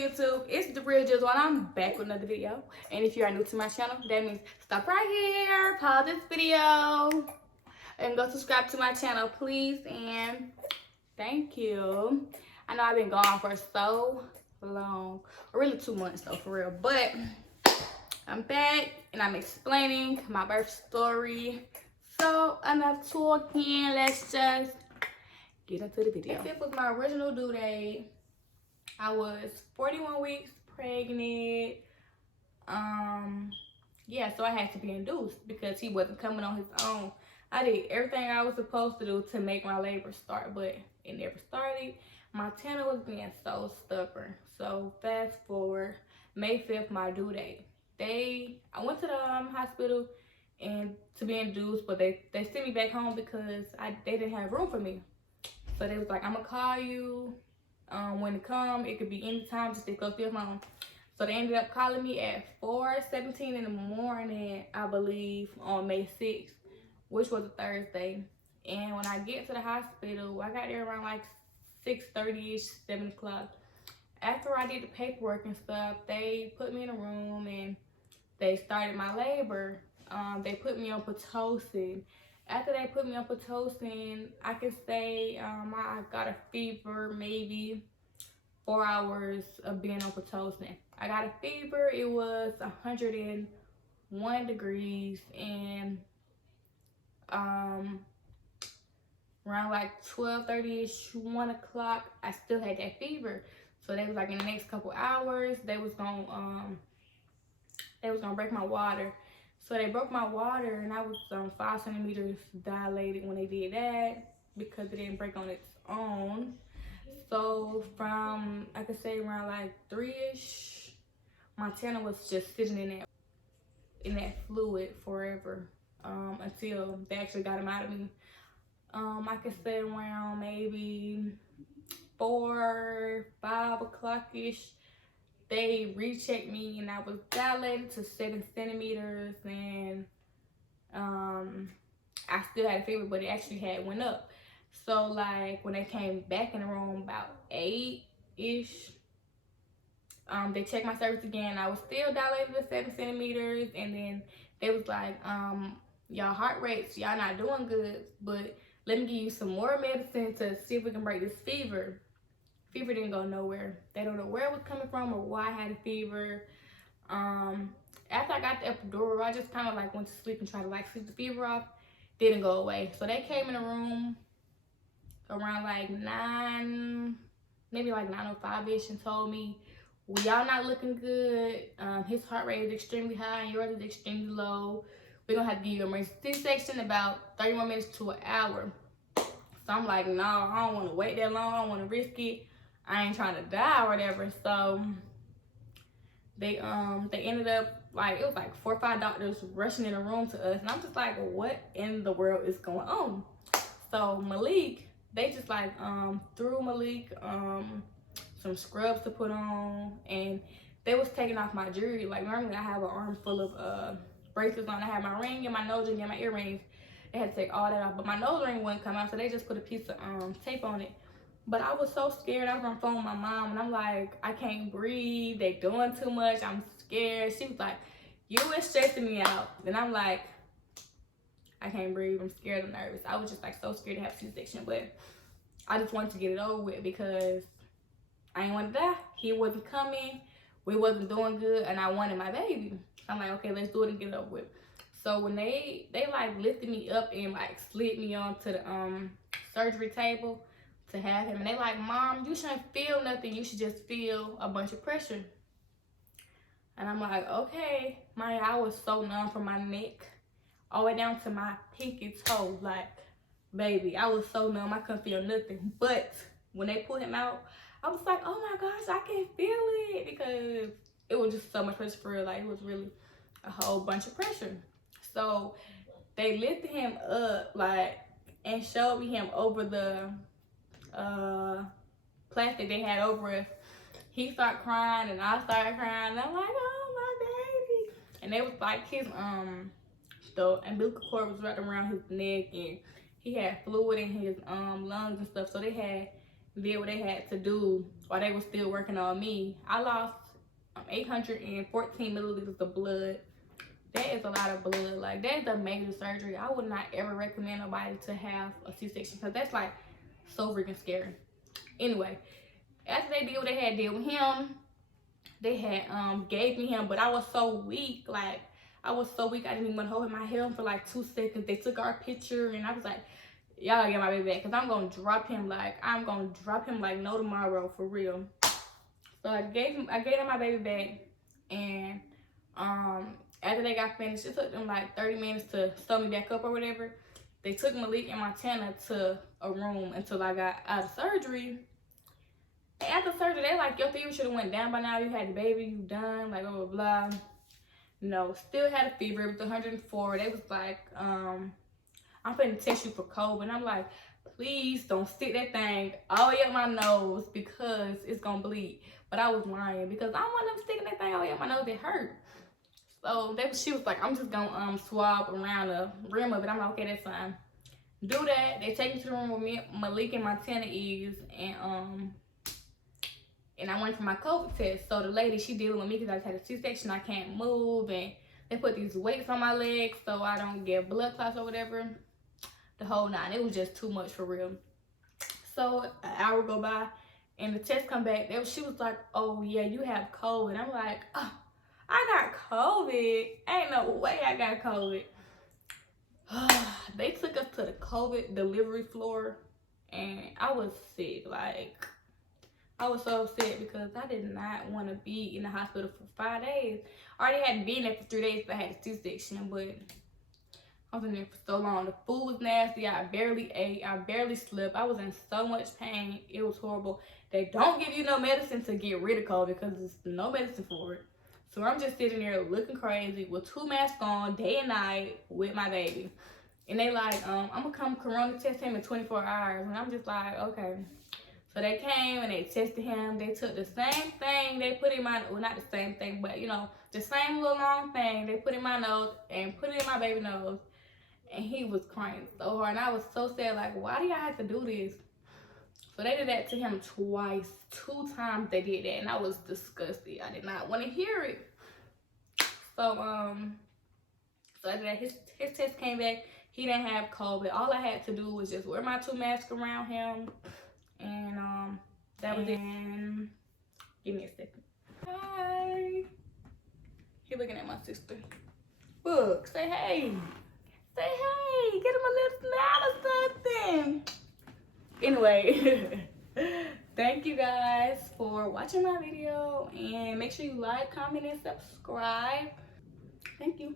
YouTube? It's the real Jizzle, and I'm back with another video. And if you are new to my channel, that means stop right here, pause this video, and go subscribe to my channel, please. And thank you. I know I've been gone for so long, or really 2 months though, for real. But I'm back, and I'm explaining my birth story. So enough talking. Let's just get into the video. This was my original due date. I was 41 weeks pregnant. Yeah, so I had to be induced because he wasn't coming on his own. I did everything I was supposed to do to make my labor start, but it never started. My tender was being so stubborn. So fast forward, May 5th, my due date. I went to the hospital and to be induced, but they sent me back home because they didn't have room for me. So they was like, I'm gonna call you when it come. It could be any time, just go to your phone. So they ended up calling me at 4:17 in the morning, I believe, on May 6th, which was a Thursday. And when I get to the hospital, I got there around like 6:30ish, 7 o'clock. After I did the paperwork and stuff, they put me in a room and they started my labor. They put me on Pitocin. After they put me on Pitocin, I can say I got a fever maybe 4 hours of being on Pitocin. I got a fever. It was 101 degrees, and around like 12:30ish, 1 o'clock, I still had that fever. So they was like, in the next couple hours, they was gonna break my water. So they broke my water, and I was 5 centimeters dilated when they did that because it didn't break on its own. So from, I could say around like 3ish, my tender was just sitting in that fluid forever until they actually got him out of me. I could say around maybe 4, 5 o'clock-ish, they rechecked me, and I was dilated to 7 centimeters, and I still had a fever, but it actually had went up. So like when they came back in the room about 8-ish, they checked my cervix again. I was still dilated to 7 centimeters, and then they was like, y'all heart rates, y'all not doing good, but let me give you some more medicine to see if we can break this fever. Fever didn't go nowhere. They don't know where it was coming from or why I had a fever. After I got the epidural, I just kind of like went to sleep and tried to like sleep the fever off. Didn't go away. So they came in the room around like 9, maybe like 9:05-ish, and told me, well, y'all not looking good. His heart rate is extremely high and yours is extremely low. We're gonna have to give you an emergency C-section about 31 minutes to an hour. So I'm like, no, I don't want to wait that long. I don't want to risk it. I ain't trying to die or whatever. So they ended up, like, it was like 4 or 5 doctors rushing in the room to us, and I'm just like, what in the world is going on? So Malik, they just like threw Malik some scrubs to put on, and they was taking off my jewelry. Like, normally I have an arm full of bracelets on. I had my ring and my nose ring and my earrings. They had to take all that off, but my nose ring wouldn't come out, so they just put a piece of tape on it. But I was so scared. I was on the phone with my mom, and I'm like, I can't breathe. They doing too much. I'm scared. She was like, you is stressing me out. And I'm like, I can't breathe. I'm scared. I'm nervous. I was just like so scared to have C-section, but I just wanted to get it over with because I didn't want to die. He wasn't coming. We wasn't doing good, and I wanted my baby. I'm like, okay, let's do it and get it over with. So when they like lifted me up and like slid me onto the surgery table to have him, and they like, Mom, you shouldn't feel nothing. You should just feel a bunch of pressure. And I'm like, okay. I was so numb from my neck all the way down to my pinky toe. Like, baby, I was so numb. I couldn't feel nothing. But when they pulled him out, I was like, oh my gosh, I can feel it, because it was just so much pressure for real. Like, it was really a whole bunch of pressure. So they lifted him up, like, and showed me him over the plastic they had over us. He started crying, and I started crying, and I'm like, oh my baby. And they was like, his the umbilical cord was wrapped around his neck, and he had fluid in his lungs and stuff. So they had did what they had to do while they were still working on me. I lost 814 milliliters of blood. That is a lot of blood. Like, that is a major surgery. I would not ever recommend nobody to have a C-section because that's like so freaking scary. Anyway, after they did what they had did with him, they had gave me him, but I was so weak. Like, I was so weak, I didn't even want to hold my hand for like 2 seconds. They took our picture, and I was like, y'all gotta get my baby back, because I'm gonna drop him like no tomorrow, for real. So I gave him my baby back, and after they got finished, it took them like 30 minutes to sew me back up or whatever. They took Malik and Montana to a room until I got out of surgery. After surgery, they like, your fever should have went down by now. You had the baby, you done, like, blah, blah, blah. No, still had a fever. It was 104. They was like, I'm finna test you for COVID. And I'm like, please don't stick that thing all the way up my nose because it's gonna bleed. But I was lying because I don't want them sticking that thing all the way up my nose. It hurt. So she was like, I'm just gonna swab around the rim of it. I'm like, okay, that's fine. Do that. They take me to the room where me, Malik, and Montana is, and I went for my COVID test. So the lady, she dealing with me because I just had a C-section. I can't move, and they put these weights on my legs so I don't get blood clots or whatever. The whole 9. It was just too much, for real. So an hour go by, and the test come back. She was like, oh yeah, you have COVID. I'm like, oh, I got COVID. Ain't no way I got COVID. They took us to the COVID delivery floor, and I was sick. Like, I was so upset because I did not want to be in the hospital for 5 days. I already had been there for 3 days, but I had a C-section, but I was in there for so long. The food was nasty. I barely ate. I barely slept. I was in so much pain. It was horrible. They don't give you no medicine to get rid of COVID because there's no medicine for it. So I'm just sitting there looking crazy with 2 masks on day and night with my baby. And they like, I'm going to come corona test him in 24 hours. And I'm just like, okay. So they came and they tested him. They took the same thing they put in my, well, not the same thing, but, you know, the same little long thing they put in my nose and put it in my baby nose. And he was crying so hard. And I was so sad, like, why do y'all have to do this? So they did that to him twice. 2 times they did that. And I was disgusted. I did not want to hear it. So, after that, his test came back. He didn't have COVID. All I had to do was just wear my 2 masks around him. And that was it. Give me a second. Hi. He looking at my sister. Look, say hey. Say hey. Get him a little smile or something. Anyway, thank you guys for watching my video. And make sure you like, comment, and subscribe. Thank you.